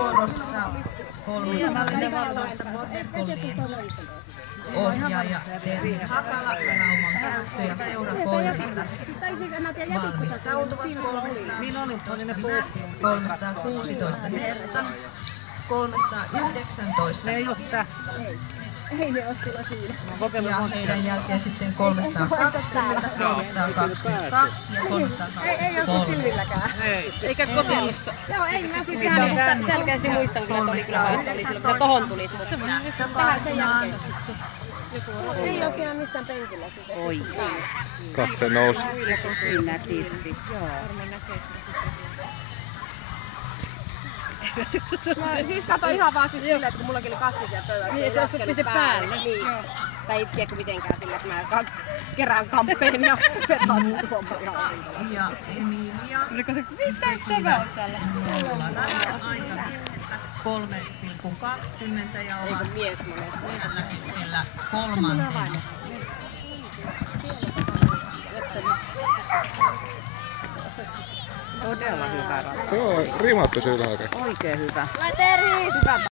vuorossa 13 Montepellin ohjaaja Terhi Hakala Rauman käyttö- ja seurakoirista valmistautuvat 316 Hertta, 319 Ei ne ole kyllä siinä. ja heidän jälkeen sitten 320, 322 ja 323. Ei ole kylvilläkään. Eikä kotelossa. Joo, ei mä siis Ihan selkeästi muistan kyllä, että oli kyllä vasta oli silloin, kun tohon tulit. Mutta tähän sen jälkeen sitten. Ei ole siellä missään penkillä. oi. Katse nousi. Tosi nätisti. Joo. No, siis kato ihan vaan siis silleen, että kun mullakin oli kassi siellä pöydällä. Niin, että jos sopi se päälle. Niin. Tai itseäkö mitenkään silleen, että mä kerään kamppeen ja vetaan tuomalla. Ja Emilia. Oliko se, mistä tämä on täällä? 3,20 ja Eikö ovat mies monesti? tällä hetkellä kolmantena. Todella hyvä ratkaisu. Joo, rimat pysyy ylhäällä. Oikein hyvä. Terhi! Hyvä